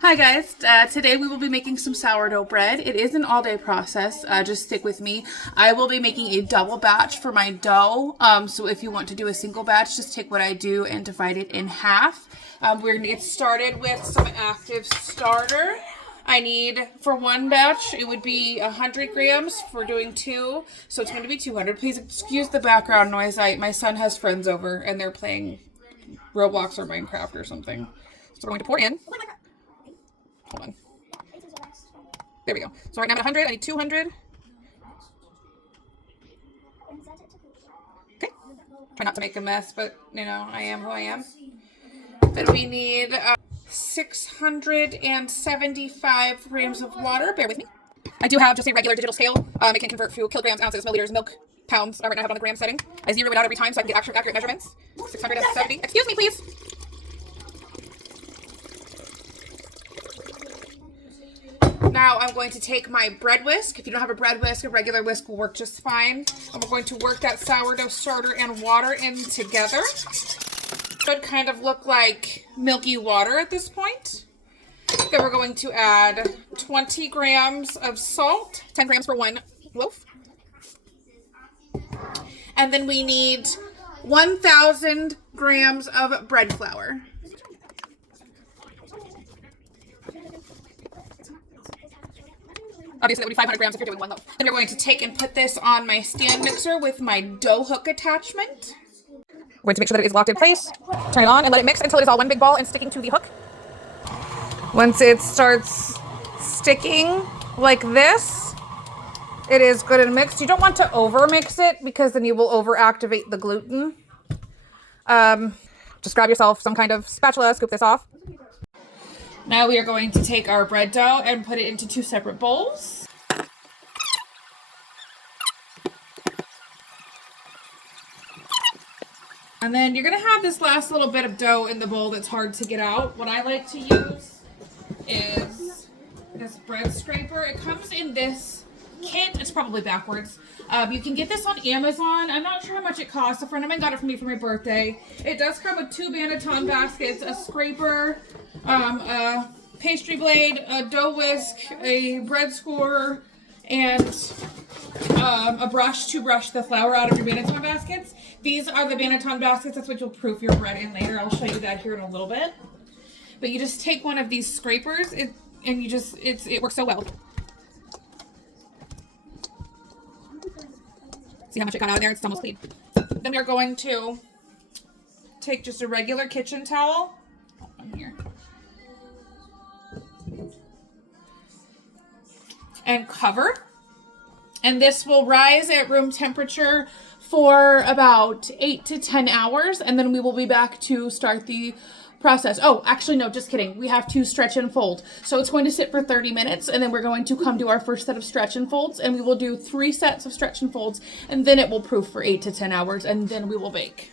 Hi guys, today we will be making some sourdough bread. It is an all-day process, just stick with me. I will be making a double batch for my dough, so if you want to do a single batch, just take what I do and divide it in half. We're going to get started with some active starter. I need, for one batch, it would be 100 grams. For doing two, so it's going to be 200. Please excuse the background noise. My son has friends over and they're playing Roblox or Minecraft or something. So we're going to pour in. Hold on. There we go. So right now I'm at 100. I need 200. Okay. Try not to make a mess, but you know, I am who I am. Then we need 675 grams of water. Bear with me. I do have just a regular digital scale. It can convert to kilograms, ounces, milliliters, milk, pounds. Right now I have it on the gram setting. I zero it out every time so I can get accurate measurements. 670. Excuse me, please. Now I'm going to take my bread whisk. If you don't have a bread whisk, a regular whisk will work just fine. And we're going to work that sourdough starter and water in together. Should kind of look like milky water at this point. Then we're going to add 20 grams of salt, 10 grams for one loaf. And then we need 1,000 grams of bread flour. Obviously, that would be 500 grams if you're doing one loaf. Then we're going to take and put this on my stand mixer with my dough hook attachment. We're going to make sure that it is locked in place. Turn it on and let it mix until it is all one big ball and sticking to the hook. Once it starts sticking like this, it is good and mixed. You don't want to over mix it because then you will overactivate the gluten. Just grab yourself some kind of spatula, scoop this off. Now we are going to take our bread dough and put it into two separate bowls. And then you're going to have this last little bit of dough in the bowl that's hard to get out. What I like to use is this bread scraper. It comes in this kit. It's probably backwards. You can get this on Amazon. I'm not sure how much it costs. A friend of mine got it for me for my birthday. It does come with two banneton baskets, a scraper, a pastry blade, a dough whisk, a bread scorer, and a brush to brush the flour out of your banneton baskets. These are the banneton baskets. That's what you'll proof your bread in later. I'll show you that here in a little bit. But you just take one of these scrapers and you just, it works so well. See how much it got out of there? It's almost clean. Then we are going to take just a regular kitchen towel. Here. And cover. And this will rise at room temperature for about 8 to 10 hours. And then we will be back to start the process. Oh, actually, no, just kidding. We have to stretch and fold. So it's going to sit for 30 minutes. And then we're going to come do our first set of stretch and folds. And we will do 3 sets of stretch and folds. And then it will proof for 8 to 10 hours. And then we will bake.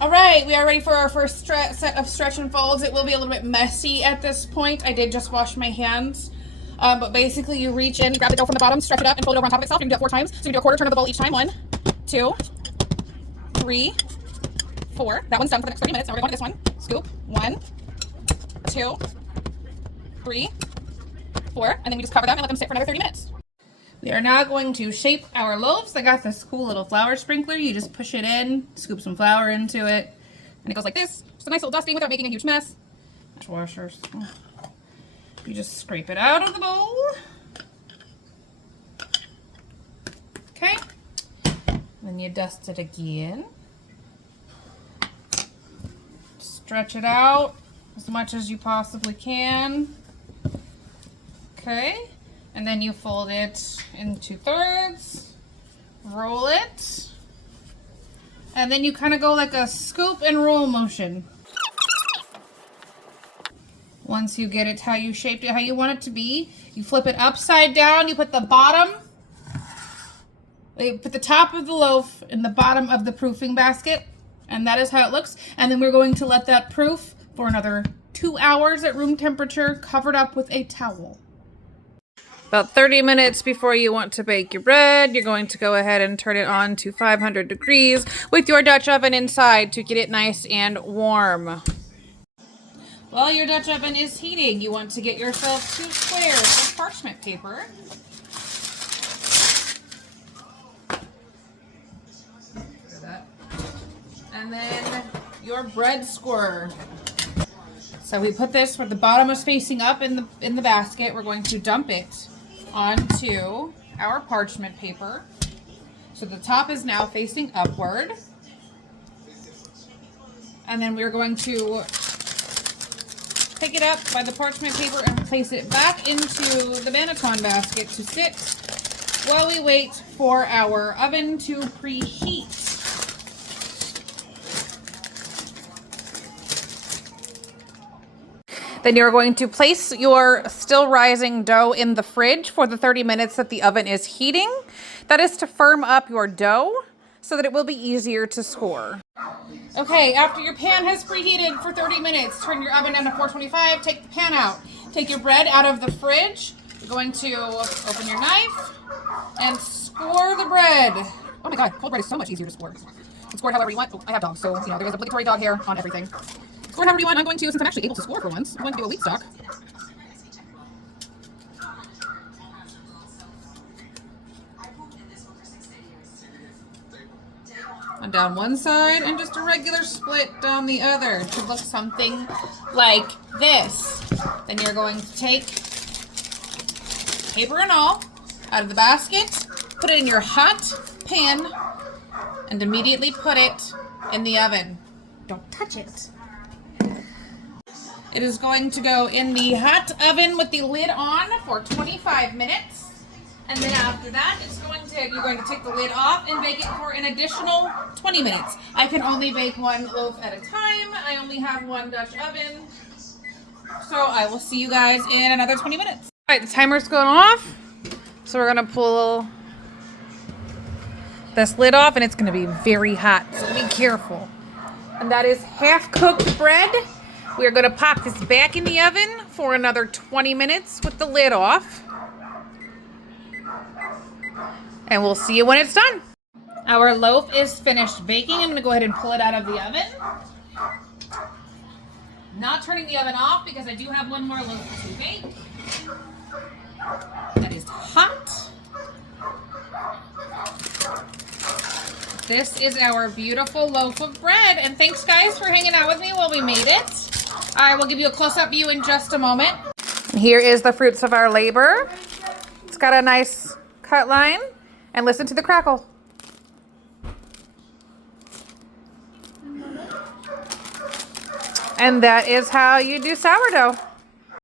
All right, we are ready for our first set of stretch and folds. It will be a little bit messy at this point. I did just wash my hands. But basically you reach in, grab the dough from the bottom, stretch it up, and fold it over on top of itself. You can do it 4 times. So you can do a quarter turn of the bowl each time. 1, 2, 3, 4. That one's done for the next 30 minutes. Now we're going to this one. Scoop. 1, 2, 3, 4. And then we just cover them and let them sit for another 30 minutes. We are now going to shape our loaves. I got this cool little flour sprinkler. You just push it in, scoop some flour into it, and it goes like this. Just a nice little dusting without making a huge mess. Dishwashers. You just scrape it out of the bowl. Okay. Then you dust it again. Stretch it out as much as you possibly can. Okay. And then you fold it into 2/3, roll it, and then you kind of go like a scoop and roll motion. Once you get it how you shaped it, how you want it to be, you flip it upside down, you put the bottom, you put the top of the loaf in the bottom of the proofing basket, and that is how it looks. And then we're going to let that proof for another 2 hours at room temperature, covered up with a towel. About 30 minutes before you want to bake your bread, you're going to go ahead and turn it on to 500 degrees with your Dutch oven inside to get it nice and warm. While your Dutch oven is heating, you want to get yourself 2 squares of parchment paper. And then your bread scorer. So we put this where the bottom is facing up in the basket. We're going to dump it onto our parchment paper. So the top is now facing upward. And then we're going to pick it up by the parchment paper and place it back into the banneton basket to sit while we wait for our oven to preheat. Then you're going to place your still rising dough in the fridge for the 30 minutes that the oven is heating. That is to firm up your dough so that it will be easier to score. Okay, after your pan has preheated for 30 minutes, turn your oven down to 425, take the pan out. Take your bread out of the fridge. You're going to open your knife and score the bread. Oh my God, cold bread is so much easier to score. You can score it however you want. Oh, I have dogs, so you know there's obligatory dog hair on everything. Score it however you want. I'm going to, since I'm actually able to score for once, I'm going to do a wheat stock. And down one side and just a regular split down the other to look something like this. Then you're going to take paper and all out of the basket, put it in your hot pan, and immediately put it in the oven. Don't touch it. It is going to go in the hot oven with the lid on for 25 minutes. And then after that, you're going to take the lid off and bake it for an additional 20 minutes. I can only bake 1 loaf at a time. I only have 1 Dutch oven. So I will see you guys in another 20 minutes. All right, the timer's going off. So we're gonna pull this lid off and it's gonna be very hot, so be careful. And that is half-cooked bread. We are gonna pop this back in the oven for another 20 minutes with the lid off. And we'll see you when it's done. Our loaf is finished baking. I'm gonna go ahead and pull it out of the oven. Not turning the oven off because I do have 1 more loaf to bake. That is hot. This is our beautiful loaf of bread. And thanks guys for hanging out with me while we made it. I will give you a close-up view in just a moment. Here is the fruits of our labor. It's got a nice cut line. And listen to the crackle. And that is how you do sourdough.